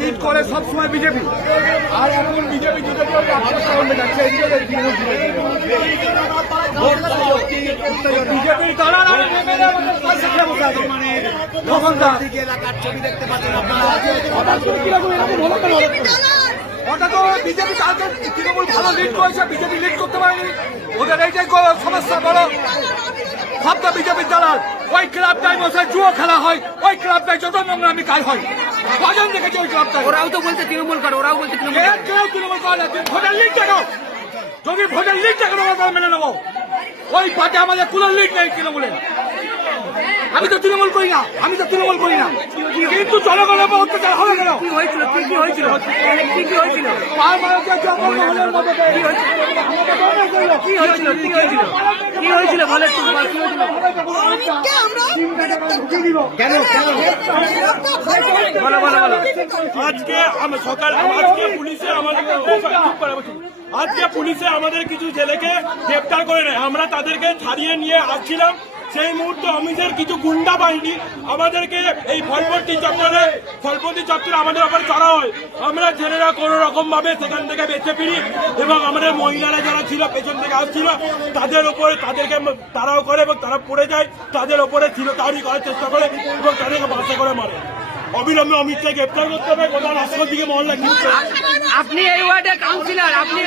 Lead করে সবসময় BJP, আর এখন বিজেপি এলাকার ছবি দেখতে পাচ্ছেন আপনারা। ওটা তো বিজেপি কালকে তৃণমূল ভালো লিড করেছে, বিজেপি লিড করতে পারেনি। ওদের এইটাই সমস্যা বড়। ভাবটা বিজেপির দালাল, ওই ক্লাবটাই বসে জুয়ো খেলা হয়, ওই ক্লাবটাই যত নোংরামি কাজ হয়। কজন দেখেছে ওই ক্লাবটা? ওরাও তো বলছে তৃণমূল করে, ওরাও বলছে তৃণমূল করে না। ভোটার লিড দেখো, যদি ভোটার লিড দেখো মেনে নেবো। ওই পার্টি আমাদের কোনো লিড নেই তৃণমূলের। আমি তো তৃণমূল করি না, আমি তো তৃণমূল করি না, কিন্তু জনগণের উপর অত্যাচার হবে কেন? কি হয়েছিল? কি হয়েছিল? কি হয়েছিল? কি হয়েছিল? কি হয়েছিল? কি হয়েছিল বলে কেন? বলো বলো বলো। আজকে পুলিশে আমাদের কিছু ছেলেকে গ্রেপ্তার করে নেয়। আমরা তাদেরকে ছাড়িয়ে নিয়ে আসছিলাম। সেই মুহূর্তে অমিতের কিছু গুন্ডা বাহিনী আমাদেরকে এই ফলপট্টি চত্বরে আমাদের ওপর চড়া হয়। আমরা ছেলেরা কোনো রকম ভাবে সেখান থেকে বেঁচে ফিরি এবং আমাদের মহিলারা যারা ছিল পেছন থেকে আসছিল তাদের উপরে তাদেরকে তারাও করে এবং তারা পড়ে যায়, তাদের ওপরে ছিল তাড়ি করার চেষ্টা করে এবং তাদেরকে বাঁচা করে মারে। অবিলম্বে অমিতকে গ্রেপ্তার করতে হবে। কোথাও রাষ্ট্র দিকে মহল্লা কি? আপনি এই ওয়ার্ডের কাউন্সিলর, আপনি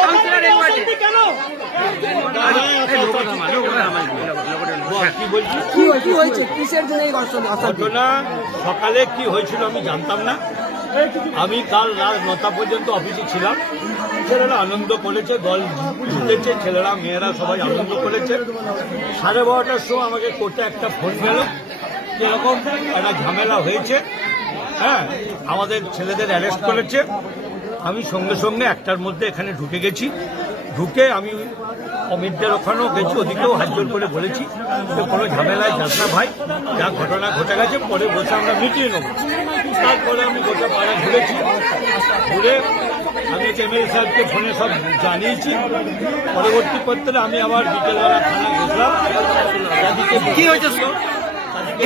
কাউন্সিলর এই ওয়ার্ডে কেন? সকালে কি হয়েছিল আমি জানতাম না। আমি কাল রাত 9টা পর্যন্ত অফিসে ছিলাম। ছেলেরা আনন্দ করেছে, দল জিতেছে, ছেলেরা মেয়েরা সবাই আনন্দ করেছে। 12:30টার সময় আমাকে কোর্টে একটা ফোন গেল, যেরকম একটা ঝামেলা হয়েছে, হ্যাঁ আমাদের ছেলেদের অ্যারেস্ট করেছে। আমি সঙ্গে সঙ্গে 1টার মধ্যে এখানে ঢুকে গেছি। ঢুকে আমি অমিতদের ওখানেও গেছি, ওদিকেও হাতজোর করে বলেছি যে কোনো ঝামেলায় যাস না ভাই, যা ঘটনা ঘটে গেছে পরে বসে আমরা মিটিয়ে নেব। তারপরে আমি গোটা পাড়া ঘুরেছি। ঘুরে আমি এমএলএ সাহেবকে ফোনে সব জানিয়েছি। পরবর্তী পত্রে আমি আবার বিকেলবেলা থানা গেছিলাম। কি হয়েছে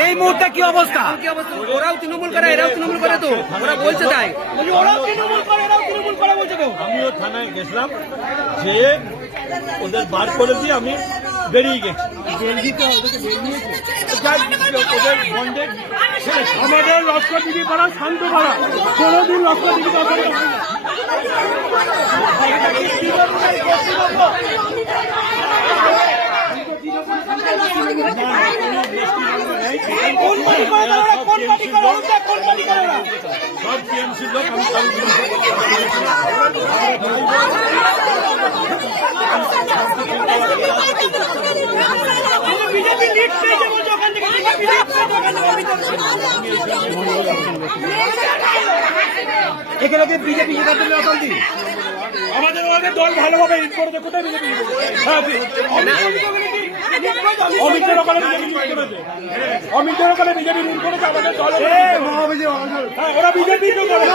এই মুহূর্তে? কি অবস্থা? ওরাও তৃণমূল করে, এরাও তৃণমূল করে, তো ওরা বলছে তাই। আমিও থানায় গেছিলাম, যে ওদের বার করে দিয়ে আমি বেরিয়ে গেছি। আমাদের লস্করদিঘি পাড়া শান্ত পাড়া, 16 দিন লস্করদিঘি সব টিএমসির লোক। এখানে বিজেপি অশান্তি, আমাদের দল ভালোভাবে হিট করতে কোথায় বিজেপি? অমিতের ওখানে বিজেপি রুল করেছে, আমাদের দল ওরা বিজেপি করে।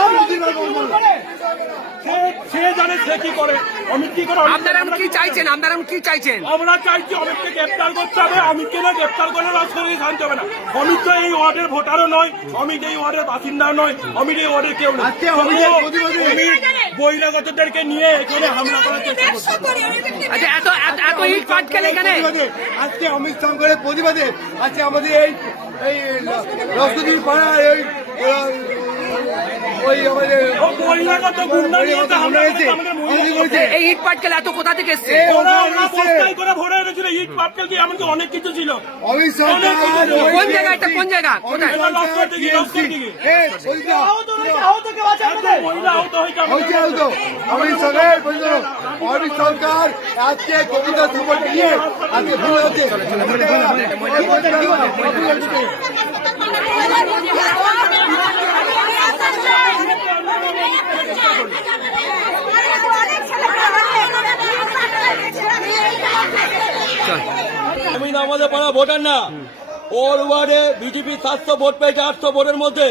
সে জানে সে কি করে, অমিত কি করে। আপনারা কি চাইছেন? আপনারা কি চাইছেন? আমরা চাইছি অমিতকে গ্রেপ্তার করতে হবে। অমিতকে না গ্রেপ্তার করলে রাজনীতি শান্তি হবে না। অমিত তো এই ওয়ার্ডের ভোটারও নয়, অমিত এই ওয়ার্ডের বাসিন্দাও নয়, অমিত এই ওয়ার্ডের কেউ নয়। বহিরাগতদেরকে নিয়ে এখানে হামলা করার চেষ্টা করছে। আচ্ছা, এত ইট পাট খেলে এখানে আজকে অমিত শঙ্করের প্রতিবাদে আজকে আমাদের এই লস্করদিঘি পাড়া এই ওই আমাদের বহিরাগত গুন্ডা নিয়ে তো হামলা করেছে আমাদের মহিলা। এই ইট পাটকেল এত কোথা থেকে এসছে? ওরা বস্তায় করে ভরে এনেছিল ইট পাটকেল দিয়ে, এমনকি অনেক কিছু ছিল। অমিত সরকার কোন জায়গা এটা, কোন জায়গা, কোথায়? এটা লস্কর দিকে, লস্কর দিকে। মহিলা আহত হয়েছে আমাদের। অমিত সরকার অমিত সরকার আজকে কবিতা সাপোর্ট নিয়ে আজকে ভুল হচ্ছে। অমিত আমাদের পাড়া ভোটার না, ওর ওয়ার্ডে বিজেপি 700 ভোট পেয়েছে 800 ভোটের মধ্যে।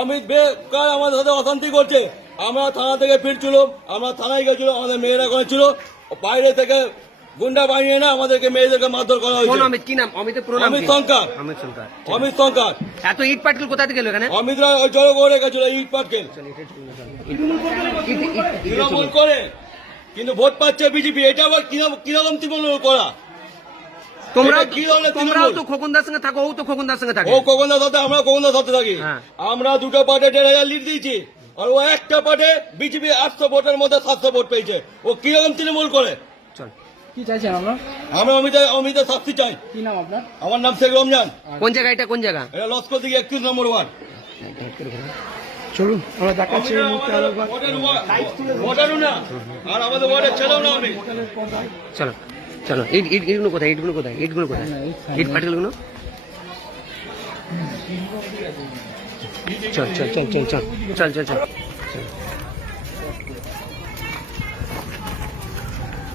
অমিত বেকার আমাদের সাথে অশান্তি করছে। আমরা থানা থেকে ফিরছিল, আমরা থানায় গেছিল, আমাদের মেয়েরা করেছিল, বাইরে থেকে গুন্ডা বানিয়ে না আমাদেরকে মেয়েদেরকে মারধর করা কোন হয়েছে। অমিত, কি নাম অমিতের পুরো নাম? অমিত সরকার, অমিত সরকার। অমিত সরকার। এত ইট পাটকেল কোথা থেকে এলো এখানে? অমিতরা ওই জড়ো করে রেখেছিল ইট পাটকেল, তৃণমূল করে, কিন্তু ভোট পাচ্ছে বিজেপি। এটা আবার কিরকম তৃণমূল করা? তোমরাও এটা কি ধরনের তোমরাও তৃণমূল? তো খোকনদার সঙ্গে থাকো, ও তো খোকনদার সঙ্গে থাকে। ও কখনো সাথে, আমরা কখনো সাথে থাকি। হ্যাঁ। আমরা দুটো পার্টে 1500 লিড দিয়েছি, আর ও একটা পার্টে বিজেপি 800 ভোটের মধ্যে 700 ভোট পেয়েছে। ও কিরকম তৃণমূল করে? চল। আমরা অমিতের শাস্তি চাই। কি নাম আপনার? আমার নাম শেখ রমজান। কোন জায়গা এটা, কোন জায়গা? এটা লস্কর দিকে 31 নম্বর ওয়ার্ড। চলুন আমরা দেখাচ্ছি এই মুহূর্তে আরো একবার। ভোটারও না, আর আমাদের ওয়ার্ডের ছেলেও না আমি। চলো চলো, ইট ইট ইটগুলো কোথায়, ইটগুলো কোথায়, ইটগুলো কোথায়, ইট পাটকেলগুলো? চল চল চল চল চল চল চল চল।